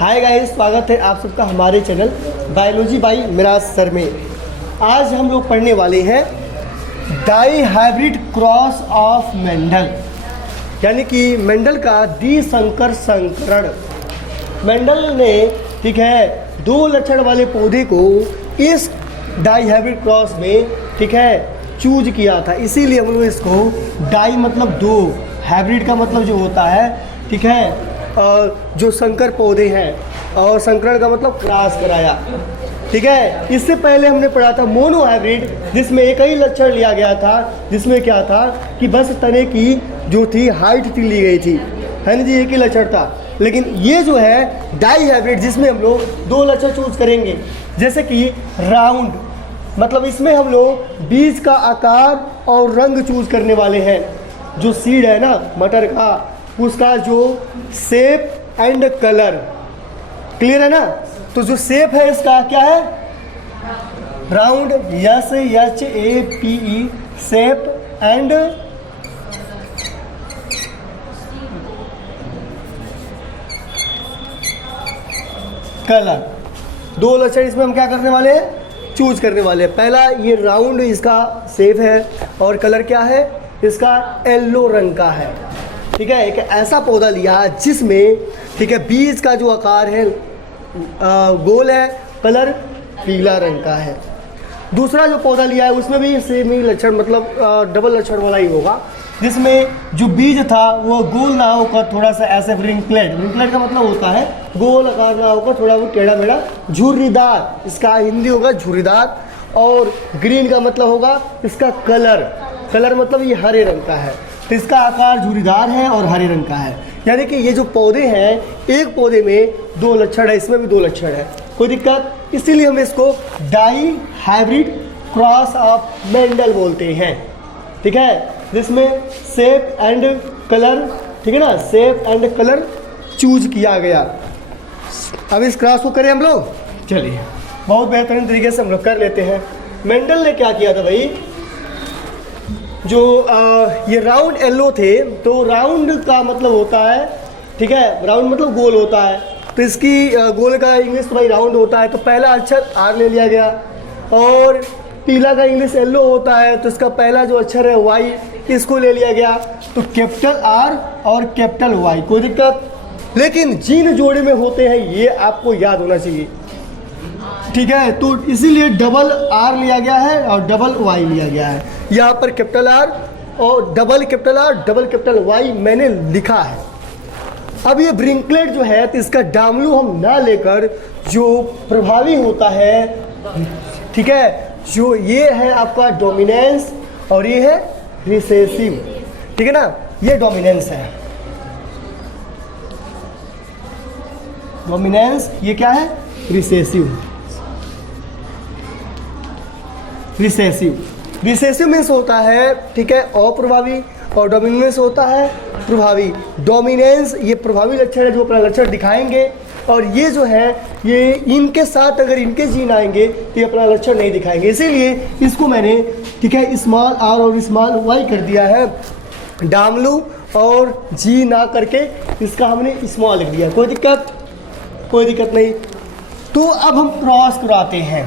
Hi guys, स्वागत है आप सबका हमारे channel biology by Miraj sir में। आज हम लोग पढ़ने वाले हैं dihybrid cross of Mendel, यानी कि मेंडल का द्विसंकर संकरण। मेंडल ने ठीक है दो लक्षण वाले पौधे को इस डाई हाइब्रिड क्रॉस में ठीक है चूज किया था, इसीलिए हम लोग इसको डाई मतलब दो, हाइब्रिड का मतलब जो होता है ठीक है जो संकर पौधे हैं, और संकरण का मतलब क्रॉस कराया। ठीक है, इससे पहले हमने पढ़ा था मोनो हाइब्रिड, जिसमें एक ही लक्षण लिया गया था, जिसमें क्या था कि बस तने की जो थी हाइट थी ली गई थी, है ना जी, एक ही लक्षण था। लेकिन ये जो है डाई हाइब्रिड, जिसमें हम लोग दो लक्षण चूज करेंगे, जैसे कि राउंड, मतलब इसमें हम लोग बीज का आकार और रंग चूज करने वाले हैं। जो सीड है ना मटर का, उसका जो शेप एंड कलर, क्लियर है ना। तो जो शेप है इसका क्या है, round, SHAPE, shape and colour. दो लक्षण इसमें हम क्या करने वाले हैं, चूज करने वाले हैं। पहला ये राउंड, इसका शेप है, और कलर क्या है इसका, येलो रंग का है। ठीक है, एक ऐसा पौधा लिया जिसमें ठीक है बीज का जो आकार है गोल है, कलर पीला रंग का है। दूसरा जो पौधा लिया है उसमें भी सेम ही लक्षण, मतलब डबल लक्षण वाला ही होगा, जिसमें जो बीज था वो गोल ना होकर थोड़ा सा ऐसे रिंकलेट, रिंकलेट का मतलब होता है गोल आकार ना होकर थोड़ा वो टेढ़ा मेढ़ा झुर्रीदार, इसका हिंदी होगा झुर्रीदार। और ग्रीन का मतलब होगा इसका कलर, कलर मतलब ये हरे रंग का है, तो इसका आकार झुर्रीदार है और हरे रंग का है। यानी कि ये जो पौधे हैं, एक पौधे में दो लक्षण है, इसमें भी दो लक्षण है, कोई दिक्कत, इसीलिए हम इसको dihybrid cross of Mendel बोलते हैं। ठीक है, जिसमें शेप एंड कलर, ठीक है ना, शेप एंड कलर चूज किया गया। अब इस क्रॉस को करें हम लोग, चलिए बहुत बेहतरीन तरीके से हम लोग कर लेते हैं। मेंडल ने क्या किया था भाई, जो ये राउंड येलो थे, तो राउंड का मतलब होता है ठीक है, राउंड मतलब गोल होता है, तो इसकी गोल का इंग्लिश तो भाई राउंड होता है, तो पहला अक्षर आर ले लिया गया। और पीला का इंग्लिश येलो होता है, तो इसका पहला जो अक्षर है वाई, इसको ले लिया गया, तो कैपिटल आर और कैपिटल वाई, कोई दिक्कत। लेकिन जिन जोड़े में होते हैं ये आपको याद होना चाहिए, ठीक है, तो इसीलिए डबल आर लिया गया है और डबल वाई लिया गया है। यहाँ पर कैपिटल आर और double capital R double capital Y मैंने लिखा है। अब ये ब्रिंकलेट जो है, तो इसका डामलू हम ना लेकर जो प्रभावी होता है, ठीक है, जो ये है आपका डोमिनेंस और ये है रिसेसिव, ठीक है ना, ये डोमिनेंस है, डोमिनेंस, ये क्या है रिसेसिव। रिसेसिव मीन्स होता है ठीक है अप्रभावी, और डोमिनेंस होता है प्रभावी। डोमिनेंस ये प्रभावी लक्षण है जो अपना लक्षण दिखाएंगे, और ये जो है ये इनके साथ अगर इनके जीन आएंगे तो ये अपना लक्षण नहीं दिखाएंगे, इसीलिए इसको मैंने ठीक है स्मॉल आर और स्मॉल वाई कर दिया है, डामलू और जी ना करके इसका हमने स्मॉल लिख दिया, कोई दिक्कत नहीं। तो अब हम क्रॉस कराते हैं,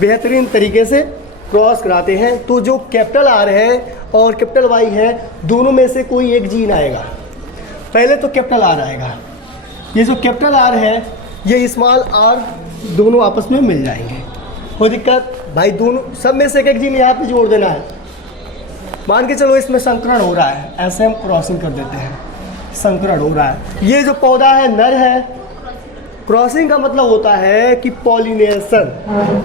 बेहतरीन तरीके से क्रॉस कराते हैं। तो जो कैपिटल आर है और कैपिटल वाई है, दोनों में से कोई एक जीन आएगा। पहले तो कैपिटल आर आएगा, ये जो कैपिटल आर है ये स्मॉल आर दोनों आपस में मिल जाएंगे, कोई दिक्कत भाई, दोनों सब में से एक जीन यहाँ पे जोड़ देना है। मान के चलो इसमें संकरण हो रहा है, ऐसे हम क्रॉसिंग कर देते हैं, संकरण हो रहा है। ये जो पौधा है नर है, क्रॉसिंग का मतलब होता है कि पॉलिनेशन,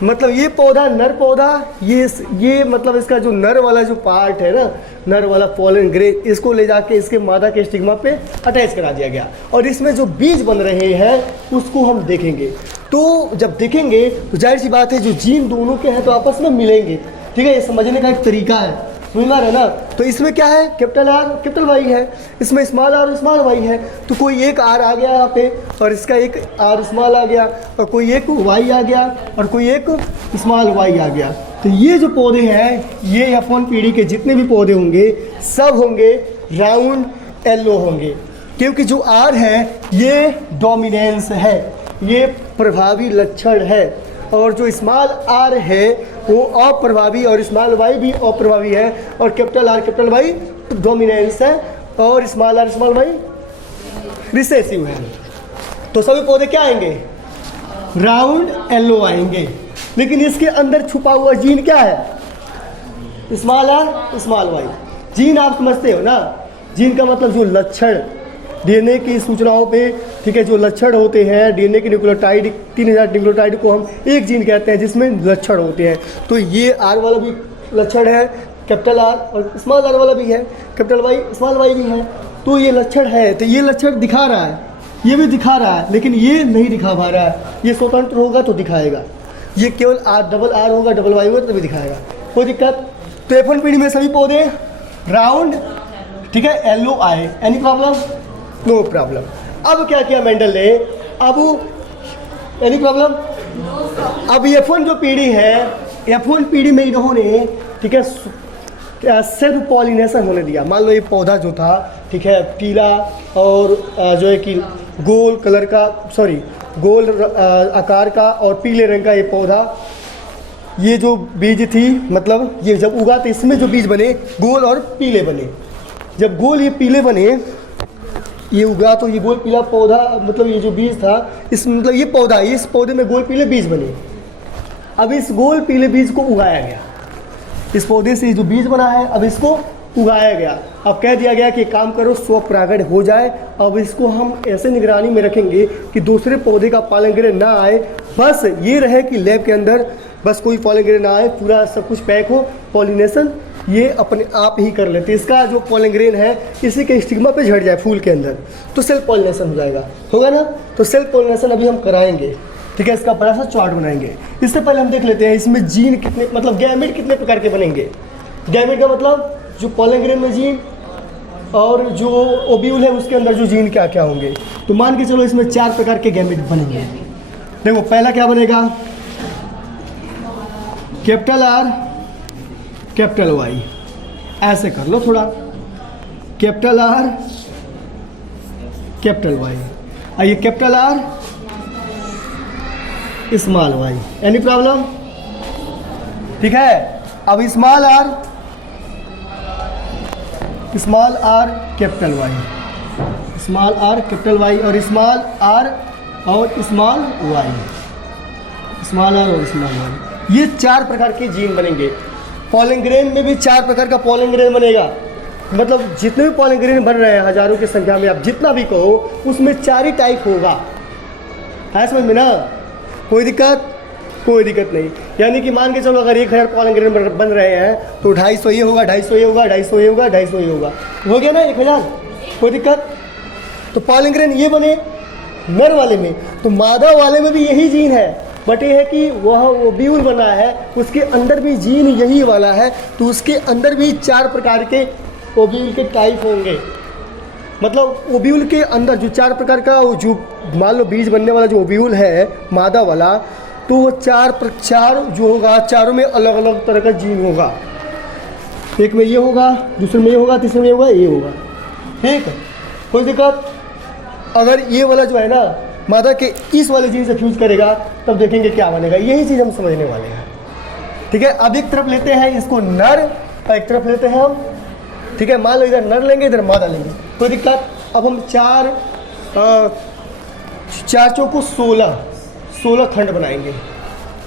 मतलब ये पौधा नर पौधा, ये मतलब इसका जो नर वाला जो पार्ट है ना, नर वाला पॉलन ग्रेन, इसको ले जाके इसके मादा के स्टिग्मा पे अटैच करा दिया गया, और इसमें जो बीज बन रहे हैं उसको हम देखेंगे। तो जब देखेंगे तो जाहिर सी बात है जो जीन दोनों के हैं तो आपस में मिलेंगे, ठीक है, ये समझने का एक तरीका है, समझ में आ रहा है ना। तो इसमें क्या है, कैपिटल आर कैपिटल वाई है, इसमें स्मॉल आर स्मॉल वाई है, तो कोई एक आर आ गया यहाँ पे और इसका एक आर स्मॉल आ गया, और कोई एक वाई आ गया और कोई एक स्मॉल वाई आ गया। तो ये जो पौधे हैं, ये F1 पीढ़ी के जितने भी पौधे होंगे सब होंगे राउंड येलो होंगे, क्योंकि जो आर है ये डोमिनेंस है, ये प्रभावी लक्षण है, और जो स्मॉल आर है वो अप्रभावी और स्मॉल वाई भी अप्रभावी है, और कैपिटल आर वाई डोमिनेंस है और small R small Y recessive है। तो सभी पौधे क्या आएंगे? राउंड येलो आएंगे। लेकिन इसके अंदर छुपा हुआ जीन क्या है? Small R small Y. Gene आप समझते हो ना, जीन का मतलब जो लक्षण डीएनए की सूचनाओं पे, ठीक है, जो लक्षण होते हैं डीएनए के न्यूक्लियोटाइड 3000 न्यूक्लियोटाइड को हम एक जीन कहते हैं जिसमें लक्षण होते हैं। तो ये आर वाला भी लक्षण है, कैपिटल आर, और स्मॉल आर वाला भी है, कैपिटल वाई स्मॉल वाई भी है। तो ये लक्षण है, तो ये लक्षण दिखा रहा है, ये भी दिखा रहा है, लेकिन ये नहीं दिखा पा रहा है। ये स्वतंत्र होगा तो दिखाएगा, ये केवल आर डबल आर होगा डबल वाई होगा तो भी दिखाएगा, कोई दिक्कत। तो F1 पीढ़ी में सभी पौधे राउंड, ठीक है, येलो आए। Any problem? No problem. अब क्या किया मेंडल ने? अब एनी प्रॉब्लम? अब F1 जो पीढ़ी है, F1 पीढ़ी में इन्होंने, ठीक है, सेल्फ पॉलिनेशन होने दिया। मान लो ये पौधा जो था, ठीक है, पीला और जो है कि गोल कलर का, सॉरी गोल आकार का और पीले रंग का ये पौधा, ये जो बीज थी, मतलब ये जब उगा तो इसमें जो बीज बने गोल और पीले बने। जब गोल ये पीले बने, ये उगा तो ये गोल पीला पौधा, मतलब ये जो बीज था, इस मतलब ये पौधा, इस पौधे में गोल पीले बीज बने। अब इस गोल पीले बीज को उगाया गया, इस पौधे से जो बीज बना है अब इसको उगाया गया। अब कह दिया गया कि काम करो स्वपरागण हो जाए। अब इसको हम ऐसे निगरानी में रखेंगे कि दूसरे पौधे का पॉलिनेशन ना आए, बस ये रहे कि लैब के अंदर बस कोई पॉलिनेशन ना आए, पूरा सब कुछ पैक हो, पॉलिनेशन ये अपने आप ही कर लेते। इसका जो पॉलिनेशन है इसी के स्टिग्मा पे झड़ जाए फूल के अंदर तो सेल्फ पॉलिनेशन हो जाएगा, होगा ना। तो सेल्फ पॉलिनेशन अभी हम कराएंगे, ठीक है, इसका बड़ा सा चार्ट बनाएंगे। इससे पहले हम देख लेते हैं इसमें जीन कितने, मतलब गैमेट कितने प्रकार के बनेंगे। गैमेट का मतलब जो पॉलिनेशन में जीन और जो ओव्यूल है उसके अंदर जो जीन क्या क्या होंगे। तो मान के चलो इसमें 4 प्रकार के गैमेट बनेंगे। देखो पहला क्या बनेगा? कैपिटल आर कैपिटल वाई, ऐसे कर लो थोड़ा, कैपिटल आर कैपिटल वाई, आइए capital R small Y. Any problem? ठीक है। अब small R capital Y, small R capital Y, और स्मॉल आर और स्मॉल वाई, स्मॉल आर और स्मॉल वाई, ये 4 प्रकार के जीन बनेंगे। पॉलिनेशन में भी 4 प्रकार का पॉलिनेशन बनेगा। मतलब जितने भी पॉलिनेशन बन रहे हैं हजारों की संख्या में, आप जितना भी कहो उसमें 4 ही टाइप होगा, है समझ में ना। कोई दिक्कत? कोई दिक्कत नहीं। यानी कि मान के चलो अगर 1000 पॉलिनेशन बन रहे हैं तो 250 ये होगा, 250 ये होगा, 250 ये होगा, 250 ये होगा, हो गया ना 1000। कोई दिक्कत? तो पॉलिनेशन ये बने नर वाले में, तो मादा वाले में भी यही जीन है, बट ये है कि वह ओव्यूल बना है, उसके अंदर भी जीन यही वाला है, तो उसके अंदर भी 4 प्रकार के ओव्यूल के टाइप होंगे। मतलब ओव्यूल के अंदर जो 4 प्रकार का जो मान लो बीज बनने वाला जो ओव्यूल है मादा वाला, तो वो 4 जो होगा, चारों में अलग अलग तरह का जीन होगा। एक में ये होगा, दूसरे में ये होगा, तीसरे में ये होगा, ये होगा, ठीक है। कोई दिक्कत? अगर ये वाला जो है ना मादा के इस वाले जीन से फ्यूज करेगा तब देखेंगे क्या बनेगा। यही चीज़ हम समझने वाले हैं, ठीक है। अब एक तरफ लेते हैं इसको नर और एक तरफ लेते हैं हम, ठीक है। मान लो इधर नर लेंगे इधर मादा लेंगे, कोई दिक्कत? अब हम 4 चौको 16 खंड बनाएंगे।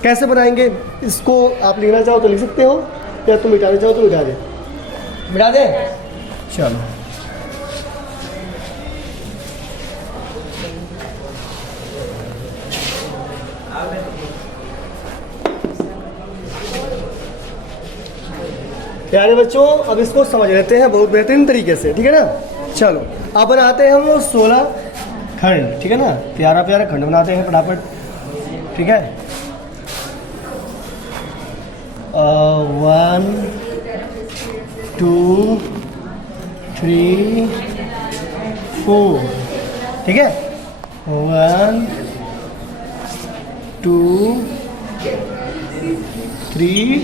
कैसे बनाएंगे इसको आप लिखना चाहो तो लिख सकते हो, या तुम मिटाना चाहो तो मिटा दे। मिटा दे, चलो। प्यारे बच्चों अब इसको समझ लेते हैं बहुत बेहतरीन तरीके से, ठीक है ना। चलो अब बनाते हैं हम 16 खंड, ठीक है ना। प्यारा प्यारा खंड बनाते हैं फटाफट, ठीक है। 1 2 3 4, ठीक है। 1 2 3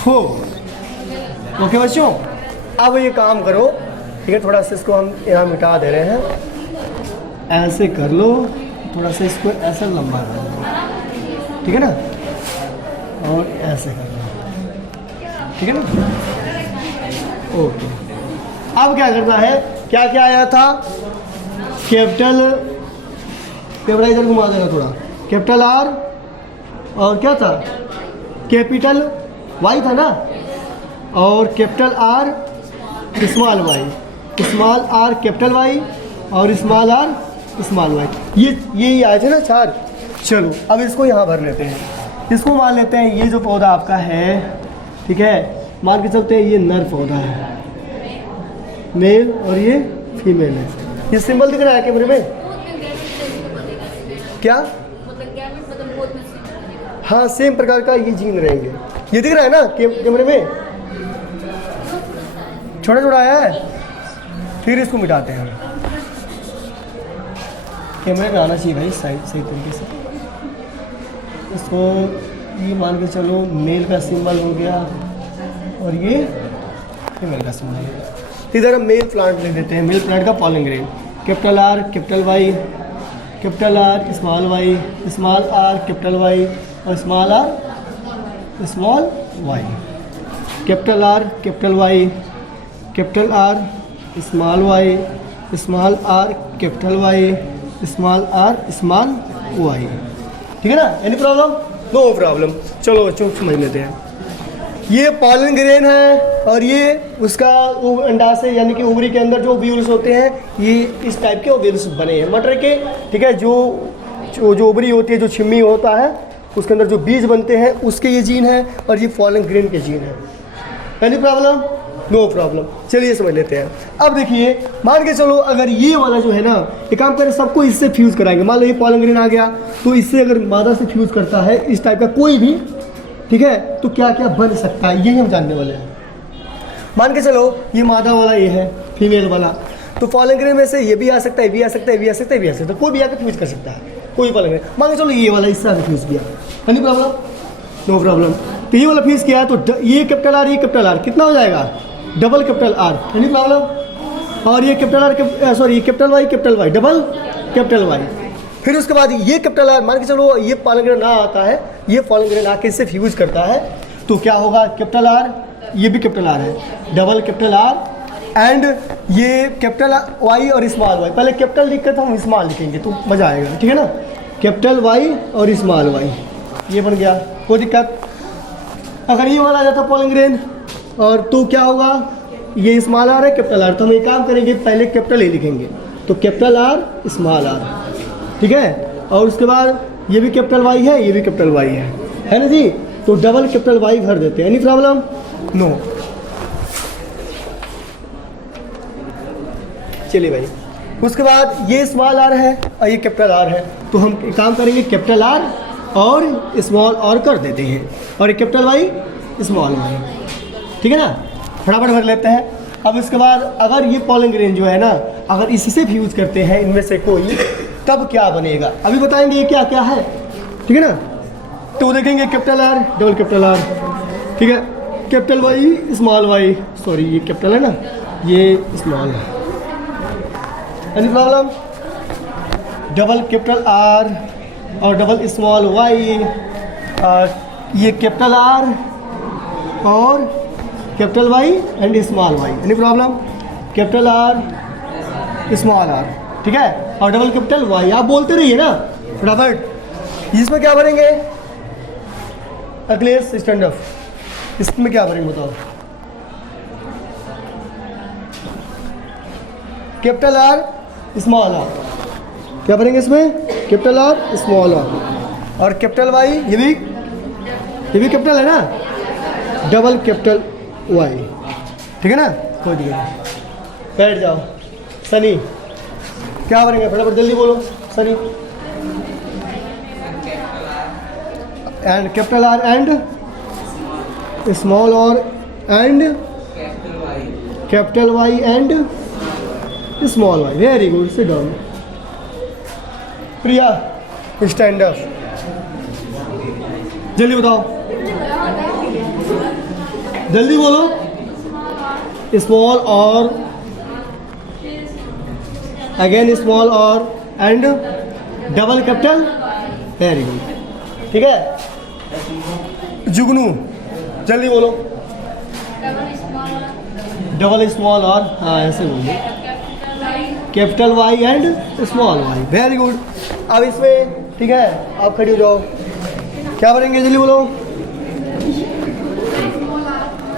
4, ओके बच्चों। अब ये काम करो, ठीक है, थोड़ा सा इसको हम यहाँ मिटा दे रहे हैं, ऐसे कर लो, थोड़ा सा इसको ऐसा लंबा कर लो, ठीक है ना, और ऐसे कर लो, ठीक है ना। ओके, अब क्या करना है, क्या क्या आया था, कैपिटल, कैपिटल इधर घुमा देना थोड़ा, कैपिटल आर और क्या था, कैपिटल वाई था ना, और capital R small Y, small R capital Y और स्मॉल आर स्मॉल वाई, ये आए थे ना 4। चलो अब इसको यहाँ भर लेते हैं, इसको मान लेते हैं ये जो पौधा आपका है, ठीक है, मान के चलते हैं ये नर पौधा है, मेल, और ये फीमेल है। ये सिंबल दिख रहा है कैमरे में क्या, हाँ सेम प्रकार का ये जीन रहेंगे, ये दिख रहा है ना कैमरे में, छोटा छोटा है। फिर इसको मिटाते हैं, कैमरे में आना चाहिए भाई सही तरीके से। इसको ये मान के चलो मेल का सिंबल हो गया और ये फीमेल का सिंबल हो गया। इधर हम मेल प्लांट ले देते हैं, मेल प्लांट का pollen grain, capital R capital Y, capital R small Y, small R capital Y और small R small Y, capital R capital Y, capital R small Y, small R capital Y, small R small Y, ठीक है ना। Any problem, no problem. चलो बच्चों समझ लेते हैं, ये पॉलन ग्रेन है और ये उसका अंडाशय यानी कि ओवरी के अंदर जो ओव्यूल्स होते हैं, ये इस टाइप के ओव्यूल्स बने हैं मटर के, ठीक है। जो ओवरी होती है, जो छिम्मी होता है, उसके अंदर जो बीज बनते हैं उसके ये जीन है, और ये पॉलन ग्रेन के जीन है। Any problem, no problem. चलिए समझ लेते हैं। अब देखिए, मान के चलो अगर ये वाला जो है ना, एक काम करें, सबको इससे फ्यूज कराएंगे। मान लो ये पॉलन ग्रेन आ गया, तो इससे अगर मादा से फ्यूज करता है इस टाइप का कोई भी, ठीक है, तो क्या क्या बन सकता है यही हम जानने वाले हैं। मान के चलो ये मादा वाला ये है, फीमेल वाला, तो पॉलन ग्रेन में से ये भी आ सकता है, भी आ सकता है, भी आ सकता है, भी आ सकता है, कोई भी आकर फ्यूज कर सकता है, कोई पॉलन ग्रेन। मान के चलो ये वाला इससे आकर फ्यूज किया, एनी प्रॉब्लम, नो प्रॉब्लम। तो ये वाला फ्यूज किया तो ये कैपिटल आर, ये कैपिटल आर कितना हो जाएगा, double capital R, any problem. और ये capital R, sorry capital Y, double capital Y. फिर उसके बाद ये कैपिटल आर, मान के चलो ये पॉलन ग्रेन ना आता है, ये पॉलन ग्रेन आके इससे फ्यूज करता है, तो क्या होगा, कैपिटल आर, ये भी कैपिटल आर है, डबल कैपिटल आर, एंड ये कैपिटल वाई और स्मॉल वाई। पहले कैपिटल लिख कर तो हम स्मॉल लिखेंगे तो मज़ा आएगा, ठीक है ना। कैपिटल वाई और स्मॉल वाई, ये बन गया, कोई दिक्कत। अगर ये वाला आ जाता पॉलन ग्रेन, और तो क्या होगा, ये स्मॉल आर है, कैपिटल आर, तो हम एक काम करेंगे, पहले कैपिटल ही लिखेंगे, तो कैपिटल आर स्मॉल आर, ठीक है। और उसके बाद ये भी कैपिटल वाई है, ये भी कैपिटल वाई है ना जी, तो डबल कैपिटल वाई भर देते हैं, एनी प्रॉब्लम, नो। चलिए भाई, उसके बाद ये स्मॉल आर है और ये कैपिटल आर है, तो हम एक काम करेंगे, कैपिटल आर और स्मॉल आर कर देते हैं, और कैपिटल वाई स्मॉल वाई, ठीक है ना, फटाफट भर लेते हैं। अब इसके बाद अगर ये पॉलन ग्रेन जो है ना, अगर इसी से फ्यूज करते हैं इनमें से कोई, तब क्या बनेगा अभी बताएंगे, ये क्या क्या है, ठीक है ना। तो देखेंगे capital R, double capital R, ठीक है, capital Y small Y, sorry ये कैपिटल है ना, ये स्मॉल है, any problem. Double capital R और डबल स्मॉल वाई, ये कैपिटल आर और capital Y and small Y, any problem. Capital R small R, ठीक है, और डबल कैपिटल वाई, आप बोलते रहिए ना फटाफट। इसमें क्या भरेंगे, अखिलेश स्टैंड अप, इसमें क्या भरेंगे बताओ, कैपिटल आर स्मॉल आर, क्या भरेंगे इसमें, कैपिटल आर स्मॉल आर, और कैपिटल वाई, ये भी कैपिटल है ना, डबल कैपिटल वाई, ठीक है ना, कोई दिक्कत नहीं। बैठ जाओ, सनी क्या भरेंगे, फटाफट जल्दी बोलो, Sunny. And capital R and small R and capital Y and small Y, very good, sit down. Priya stand up, जल्दी बताओ, जल्दी बोलो, small R again small R and double capital, very good. ठीक है, जुगनू जल्दी बोलो। डबल स्मॉल और, हाँ ऐसे बोलो, capital Y and small Y, very good. अब इसमें ठीक है, आप खड़ी हो जाओ, क्या बनेंगे जल्दी बोलो।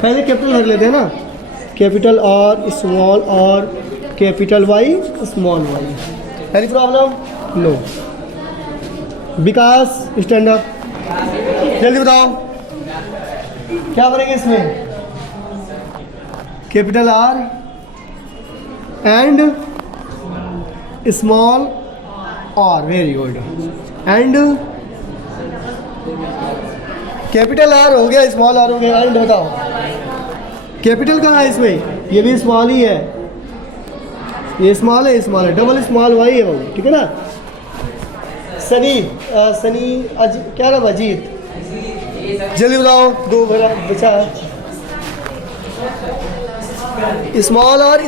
पहले कैपिटल भर लेते हैं ना, कैपिटल और स्मॉल और capital Y small Y. Any problem? No. Vikas stand up, जल्दी बताओ क्या बनेंगे इसमें। Capital R and small R, very good. And capital R हो गया, स्मॉल आर हो गया, एंड बताओ कैपिटल कहाँ है इसमें, ये भी स्मॉल ही है, ये स्मॉल है, स्मॉल है, डबल स्मॉल वाई है वो, ठीक है ना। सनी क्या नाम, अजीत, जल्दी बताओ, दो बचा है, small R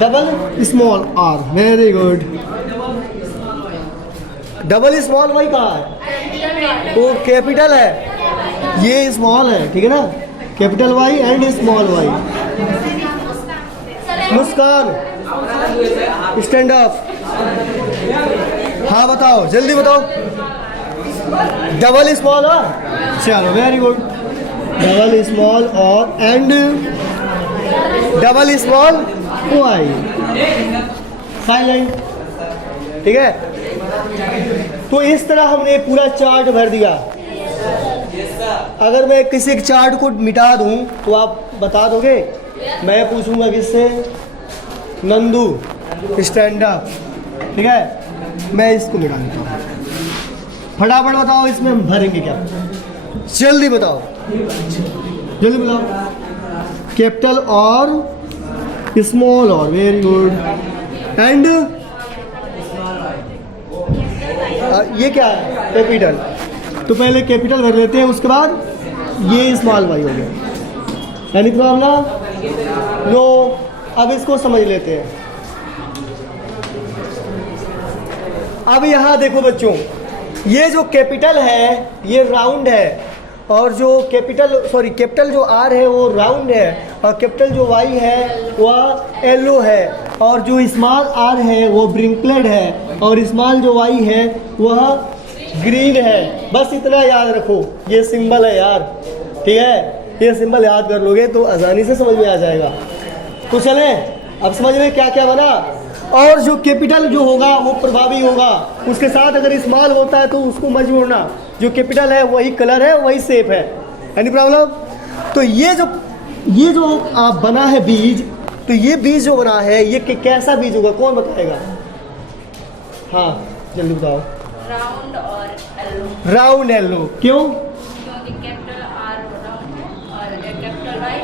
double small R, very good. Double small Y कहाँ है, वो कैपिटल है, ये स्मॉल है, ठीक है ना, capital Y and small Y. Muskan stand up, हाँ बताओ जल्दी बताओ। डबल स्मॉल और, चलो very good, double small R and double small Y, silent, ठीक है। तो इस तरह हमने पूरा चार्ट भर दिया। अगर मैं किसी एक चार्ट को मिटा दूं तो आप बता दोगे। मैं पूछूंगा किससे, नंदू स्टैंड अप, ठीक है, मैं इसको मिटा देता हूँ। फटाफट बताओ इसमें हम भरेंगे क्या, जल्दी बताओ, जल्दी बताओ। कैपिटल और स्मॉल और, वेरी गुड। एंड ये क्या है, कैपिटल, तो पहले कैपिटल भर लेते हैं, उसके बाद ये स्मॉल वाई हो गया। Any problem? नो। अब इसको समझ लेते हैं। अब यहाँ देखो बच्चों, ये जो कैपिटल है ये राउंड है, और जो कैपिटल जो आर है वो राउंड है, और कैपिटल जो वाई है वह येलो है, और जो स्मॉल आर है वो ब्रिंकलेड है, और स्मॉल जो वाई है वह ग्रीन है। बस इतना याद रखो, ये सिंबल है यार, ठीक है, ये सिंबल याद कर लोगे तो आसानी से समझ में आ जाएगा। तो चलें अब समझ में क्या क्या बना। और जो कैपिटल जो होगा वो प्रभावी होगा, उसके साथ अगर स्मॉल होता है तो उसको मत जोड़ना। जो कैपिटल है वही कलर है, वही शेप है। Any problem? तो ये जो बना है बीज, तो ये बीज जो बना है ये कैसा बीज होगा, कौन बताएगा? हाँ जल्दी बताओ। राउंड और येलो। राउंड येलो, क्यों? क्योंकि कैपिटल आर राउंड है और कैपिटल वाई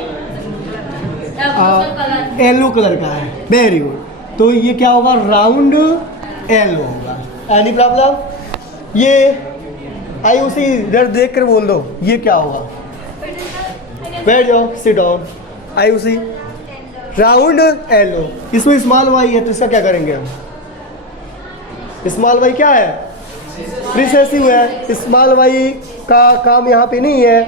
येलो कलर का है, वेरी गुड। तो ये क्या होगा, राउंड येलो होगा। Any problem? ये आई उसी इधर देख कर बोल दो, ये क्या होगा। बैठ जाओ, सिट डाउन। आई उसी राउंड येलो, इसमें स्मॉल वाई है तो इसका क्या करेंगे हम? स्मॉल वाई क्या है, रिसेसिव है। स्मॉल वाई का काम यहाँ पे नहीं है,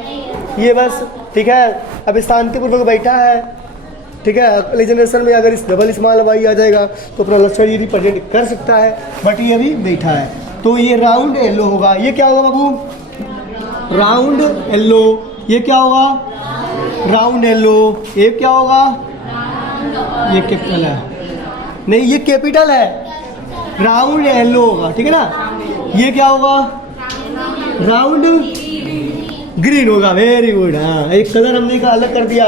ये बस ठीक है अब शांतिपूर्वक बैठा है, ठीक है। अगले जनरेशन में अगर इस डबल स्मॉल वाई आ जाएगा तो अपना लक्ष्य ये रिप्रेजेंट कर सकता है, बट ये अभी बैठा है। तो ये राउंड येलो होगा। ये क्या होगा बाबू, राउंड येलो। ये क्या होगा, राउंड येलो। ये क्या होगा, ये कैपिटल है, नहीं ये कैपिटल है, राउंड येलो होगा, ठीक है ना। ये क्या होगा, राउंड ग्रीन होगा, वेरी गुड। हाँ एक कलर हमने का अलग कर दिया,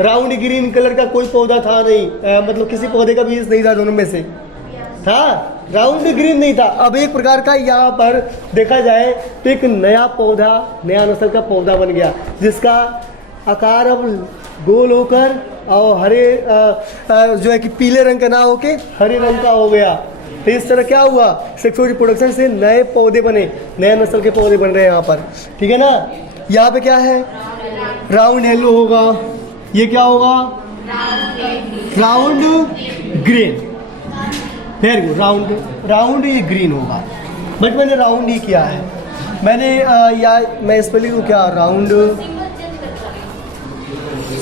राउंड ग्रीन कलर का कोई पौधा था नहीं, मतलब किसी पौधे का बीज नहीं था, दोनों में से था, राउंड ग्रीन नहीं था। अब एक प्रकार का यहाँ पर देखा जाए तो एक नया पौधा, नया नस्ल का पौधा बन गया, जिसका आकार अब गोल होकर और हरे जो है कि पीले रंग का ना होके हरे रंग का हो गया। तो इस तरह क्या हुआ, सेक्सुअल रिप्रोडक्शन से नए पौधे बने, नए नस्ल के पौधे बन रहे हैं यहाँ पर, ठीक है ना। यहाँ पे क्या है, राउंड येलो होगा। ये क्या होगा, round green, very good, round round ये ग्रीन होगा, बट मैंने राउंड ही किया है। मैंने या मैं इस पर लिखूँ क्या, राउंड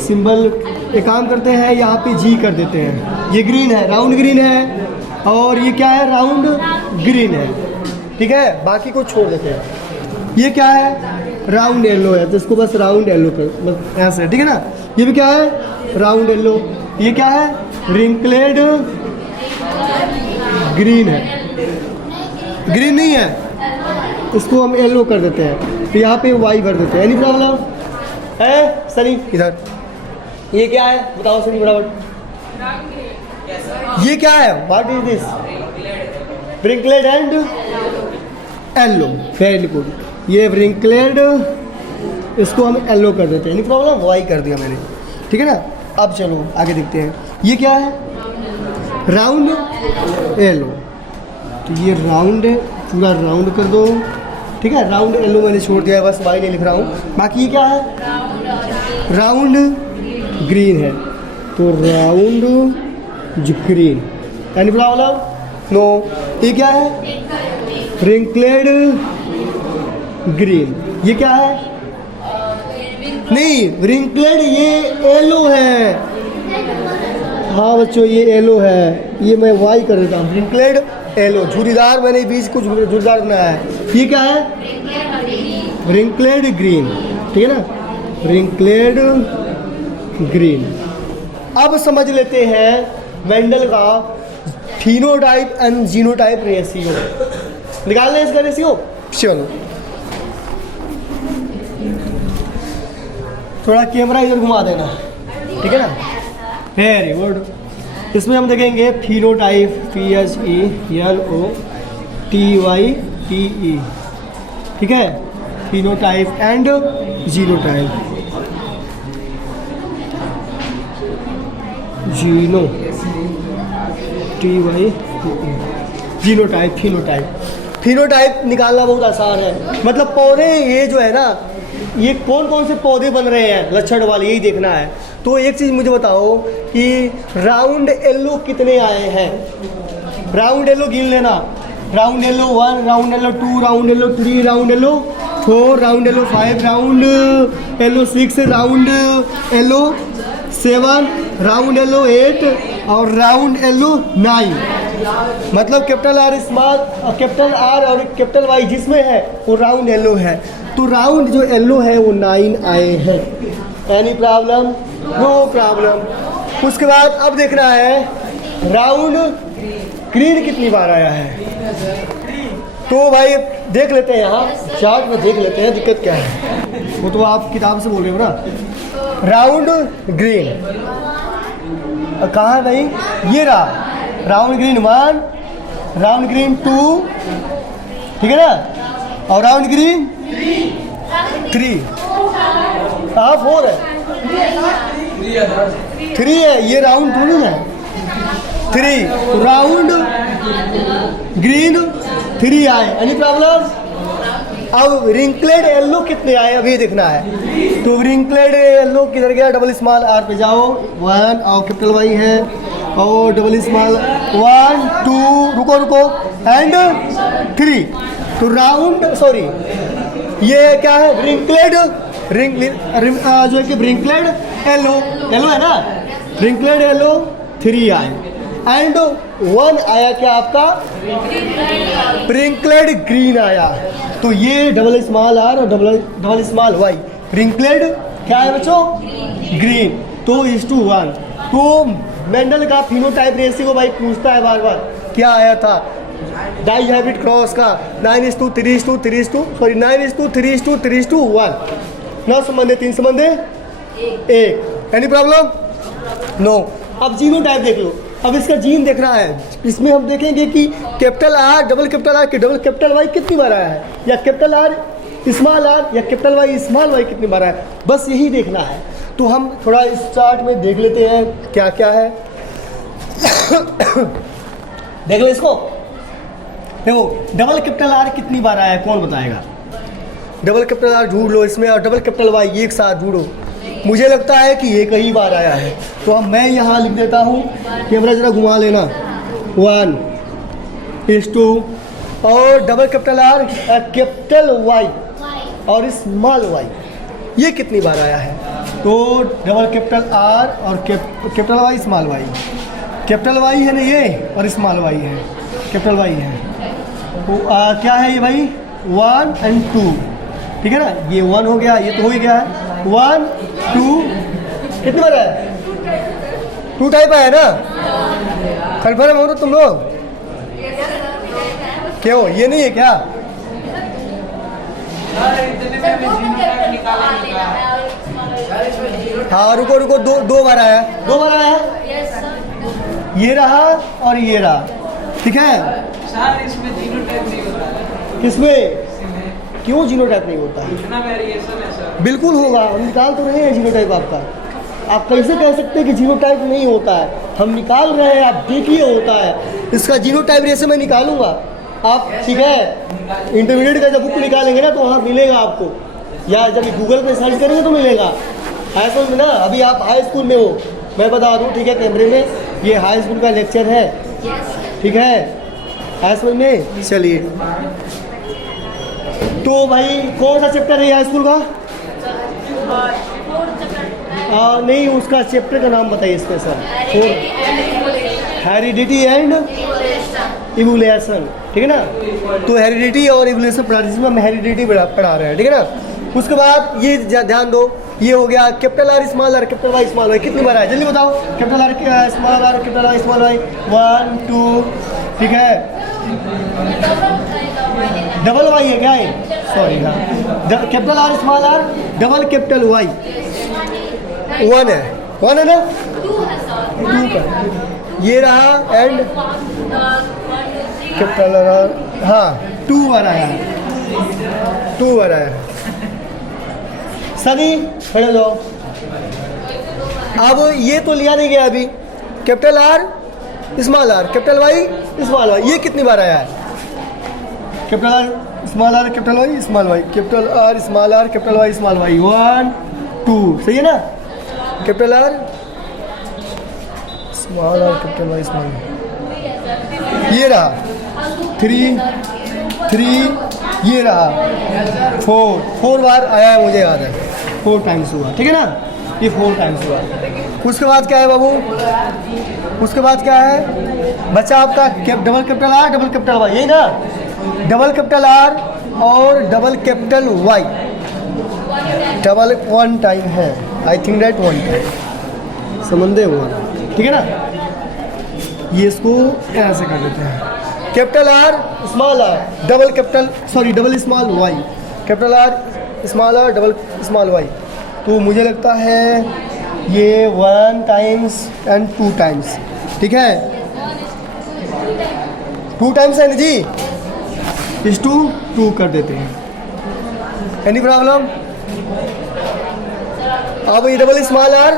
सिंबल। एक काम करते हैं, यहाँ पे जी कर देते हैं। ये ग्रीन है, राउंड ग्रीन है, और ये क्या है, राउंड ग्रीन है। ठीक है, बाकी को छोड़ देते हैं। ये क्या है, राउंड येलो है, तो इसको बस राउंड येलो कर, बस ऐसे, ठीक है ना। ये भी क्या है, राउंड येलो। ये क्या है, रिंकलेड ग्रीन है, ग्रीन नहीं है, इसको हम येलो कर देते हैं, तो यहाँ पे वाई भर देते हैं। एनी प्रॉब्लम है सनी? इधर ये क्या है बताओ सनी बराबर। ये क्या है, what is this, wrinkled and yellow. Very good, ये रिंकलेड, इसको हम येलो कर देते हैं। एनी प्रॉब्लम, वाई कर दिया मैंने, ठीक है ना। अब चलो आगे देखते हैं, ये क्या है, राउंड येलो। तो ये राउंड है, पूरा राउंड कर दो, ठीक है। राउंड येलो मैंने छोड़ दिया है, बस वाई नहीं लिख रहा हूँ। बाकी ये क्या है, राउंड ग्रीन है, तो round green. Any problem? No. ये क्या है, रिंकलेड ग्रीन। ये क्या है, नहीं रिंकलेड, ये येलो है। हाँ बच्चों, ये येलो है, ये मैं वाई कर देता हूँ, रिंकलेड येलो। झुरीदार, मैंने बीच को झुरीदार बनाया है। ये क्या है, रिंकलेड ग्रीन, ठीक है ना, रिंकलेड ग्रीन। अब समझ लेते हैं मेंडल का फिनोटाइप एंड जीनोटाइप रेशियो। निकालना है इसका रेशियो। चलो थोड़ा कैमरा इधर घुमा देना, ठीक है ना। Very good. इसमें हम देखेंगे फिनोटाइप, PHENOTYPE, ठीक है, phenotype and genotype. Gino TYPE, genotype, phenotype. Phenotype निकालना बहुत आसान है, मतलब पौधे ये जो है ना, ये कौन कौन से पौधे बन रहे हैं लक्षण वाले, यही देखना है। तो एक चीज़ मुझे बताओ कि राउंड येलो कितने आए हैं। राउंड येलो गिन लेना, round yellow 1, round yellow 2, round yellow 3, round yellow 4, round yellow 5, round yellow 6, round yellow 7, round yellow 8 और राउंड येलो 9। मतलब capital R small, capital R और कैपिटल वाई जिसमें है वो राउंड येलो है। तो राउंड जो येलो है वो 9 आए हैं। Any problem? No problem. उसके बाद अब देखना है राउंड ग्रीन कितनी बार आया है। तो भाई देख लेते हैं, यहाँ चार्ट में देख लेते हैं दिक्कत क्या है। वो तो आप किताब से बोल रहे हो ना। राउंड ग्रीन कहाँ है भाई, ये रहा, राउंड ग्रीन 1, राउंड ग्रीन 2, ठीक है ना, और राउंड ग्रीन 3, कहाँ 4 है, 3 है, ये राउंड थोड़ी है, 3, तो राउंड ग्रीन 3 आए। Any problem? अब रिंकलेड येलो कितने आए अभी देखना है। तो रिंकलेड येलो किधर गया, डबल स्मॉल आर पे जाओ, 1 और कैपिटल वाई है, और डबल स्मॉल 1 2, रुको एंड 3। तो राउंड, सॉरी ये क्या है, रिंकलेड जो है कि रिंकलेड येलो, येलो है ना, रिंकलेड येलो 3 आए एंड 1 आया क्या आपका, रिंकलेड ग्रीन आया। तो ये डबल स्मॉल आर और डबल स्मॉल वाई, रिंकलेड क्या है बच्चों, ग्रीन। तो 1:1। तो मेंडल का फिनोटाइप रेशियो भाई पूछता है बार बार, क्या आया था डाई हाइब्रिड क्रॉस का 9:3:1। 9 संबंधे 3 संबंधे 1। Any problem? नो। अब जीनो टाइप देख लो। अब इसका जीन देखना है, इसमें हम देखेंगे कि capital R double capital Y कितनी बार आया है, या कैपिटल आर स्मॉल आर या कैपिटल वाई स्मॉल वाई कितनी बार आया है, बस यही देखना है। तो हम थोड़ा इस चार्ट में देख लेते हैं क्या क्या है। देख लो इसको, देखो डबल कैपिटल आर कितनी बार आया है कौन बताएगा। डबल कैपिटल आर ढूंढ लो इसमें, और डबल कैपिटल वाई एक साथ ढूंढो। मुझे लगता है कि ये कई बार आया है, तो अब मैं यहाँ लिख देता हूँ, कैमरा जरा घुमा लेना, 1 इज टू, और double capital R capital Y और स्मॉल वाई ये कितनी बार आया है? तो डबल कैपिटल आर और capital Y small Y, capital Y है ना ये और स्मॉल वाई है, कैपिटल वाई है। तो क्या है ये भाई? 1 और 2, ठीक है ना, ये 1 हो गया, ये तो हो ही गया है। 1 2 कितनी बार आया? 2 टाइप आया ना, कन्फर्म हो तो तुम लोग? क्यों ये नहीं है क्या? हाँ रुको रुको, दो बार आया, 2 बार आया, ये रहा और ये रहा, ठीक है। सर इसमें जीनोटाइप नहीं होता है। किसमें? क्यों जीनोटाइप नहीं होता है? कितना वेरिएशन है सर? बिल्कुल होगा, हम निकाल तो रहे हैं जीनोटाइप आपका। आप कैसे कह सकते हैं कि जीनोटाइप नहीं होता है? हम निकाल रहे हैं, आप देखिए होता है। इसका जीनोटाइप रेशो मैं निकालूंगा, आप ठीक है इंटरमीडिएट का जब बुक निकालेंगे ना तो वहाँ मिलेगा आपको, या जब गूगल पे सर्च करेंगे तो मिलेगा। हाई स्कूल में ना, अभी आप हाई स्कूल में हो, मैं बता दूँ, ठीक है, कैमरे में ये हाई स्कूल का लेक्चर है, ठीक है, हाई स्कूल में। चलिए तो भाई कौन सा चैप्टर है हाई स्कूल का? नहीं, उसका चैप्टर का नाम बताइए इसमें सर। हेरिडिटी एंड इवोल्यूशन, ठीक है ना। तो हेरिडिटी और इवोल्यूशन पढ़ा, जिसमें हम हेरिडिटी पढ़ा रहे हैं, ठीक है ना। उसके बाद ये ध्यान दो, ये हो गया capital R small R capital Y small Y, कितनी बार आया जल्दी बताओ? Capital R small R capital Y small Y 1 2, ठीक है। डबल वाई है क्या है? सॉरी, हाँ, capital R small R double capital Y 1 है, 1 है ना, 2 का ये रहा, एंड कैपिटल आर, हाँ 2 बार आया है, 2 बार आया है। सनी खड़े जाओ। अब ये तो लिया नहीं गया अभी, capital R small R capital Y small Y, ये कितनी बार आया है? Capital R small R capital Y small Y, capital R small R capital Y small Y 1 2, सही है ना। Capital R small R capital Y small Y, ये रहा 3 ये रहा 4 बार आया है, मुझे याद है 4 टाइम्स हुआ, ठीक है ना, ये 4 टाइम्स हुआ। उसके बाद क्या है बाबू? उसके बाद क्या है बच्चा आपका? Double capital R double capital Y, यही ना, डबल कैपिटल आर और double capital Y, double 1 time है, आई थिंक दैट 1 टाइम, समझे हुआ, ठीक है ना। ये इसको ऐसे कर देते हैं, capital R small R double capital sorry double small Y, capital R small R double small Y. तो मुझे लगता है ये 1 टाइम्स एंड 2 टाइम्स, ठीक है, 2 टाइम्स है ना जी, इस 2 कर देते हैं। Any problem? अब ये double small R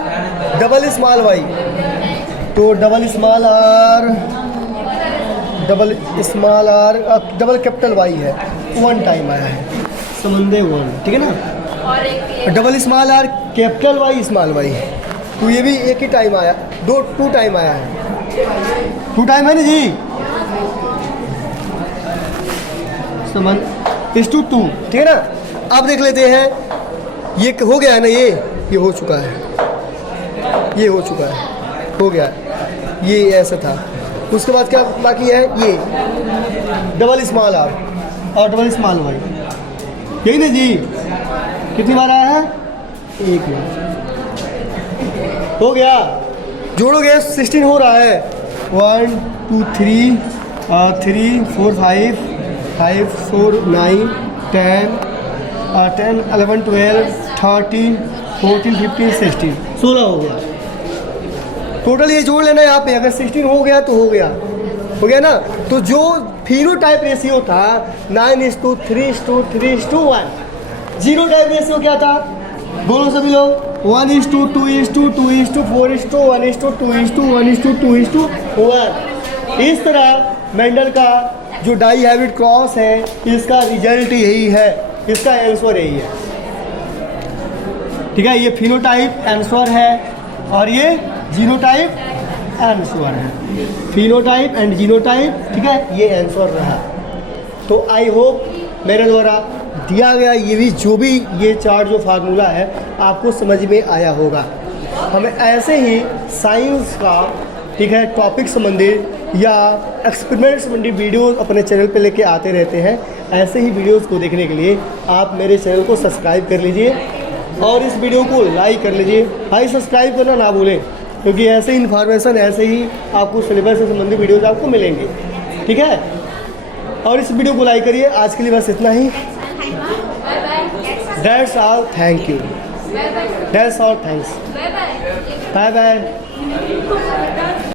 double small Y, तो double small R double small R double capital Y है, 1 टाइम आया है, समझे 1, ठीक है ना। और एक double small R capital Y small Y, तो ये भी एक ही टाइम आया, 2 टाइम आया है, 2 टाइम है ना जी, समझ इस 2, ठीक है ना। अब देख लेते हैं, ये हो गया है ना, ये हो चुका है, ये हो चुका है, हो गया, ये ऐसा था। उसके बाद क्या बाकी है? ये डबल स्मॉल आर और डबल स्मॉल वाई, यही ना जी। कितनी बार आया है? 1 बार, हो गया, जोड़ोगे 16 हो रहा है, 1 2 3 4 5 4 9 10 11 12 13 14 15 16 16 हो गया टोटल। ये जोड़ लेना यहाँ पे, अगर 16 हो गया तो हो गया ना। तो जो फिनोटाइप रेशियो था 9:3:3:1, जीनोटाइप रेशियो क्या था? बोलो सभी लोग, 1:2:2:4:1:2:1:2:1. इस तरह मेंडल का जो डाई हैब्रिड क्रॉस है, इसका रिजल्ट यही है, इसका आंसर यही है, ठीक है। ये फिनोटाइप आंसर है और ये जीनोटाइप आंसर है। फिनोटाइप एंड जीनोटाइप, ठीक है, ये आंसर रहा। तो आई होप मेरे द्वारा दिया गया ये भी जो भी ये चार्ट जो फार्मूला है आपको समझ में आया होगा। हमें ऐसे ही साइंस का, ठीक है, टॉपिक संबंधित या एक्सपेरिमेंट संबंधित वीडियोस अपने चैनल पे लेके आते रहते हैं। ऐसे ही वीडियोस को देखने के लिए आप मेरे चैनल को सब्सक्राइब कर लीजिए और इस वीडियो को लाइक कर लीजिए। भाई सब्सक्राइब करना ना भूलें, क्योंकि ऐसे ही इन्फॉर्मेशन, ऐसे ही आपको सिलेबस से संबंधित वीडियोस आपको मिलेंगे, ठीक है। और इस वीडियो को लाइक करिए। आज के लिए बस इतना ही। That's all, thank you, that's all, thanks, bye bye.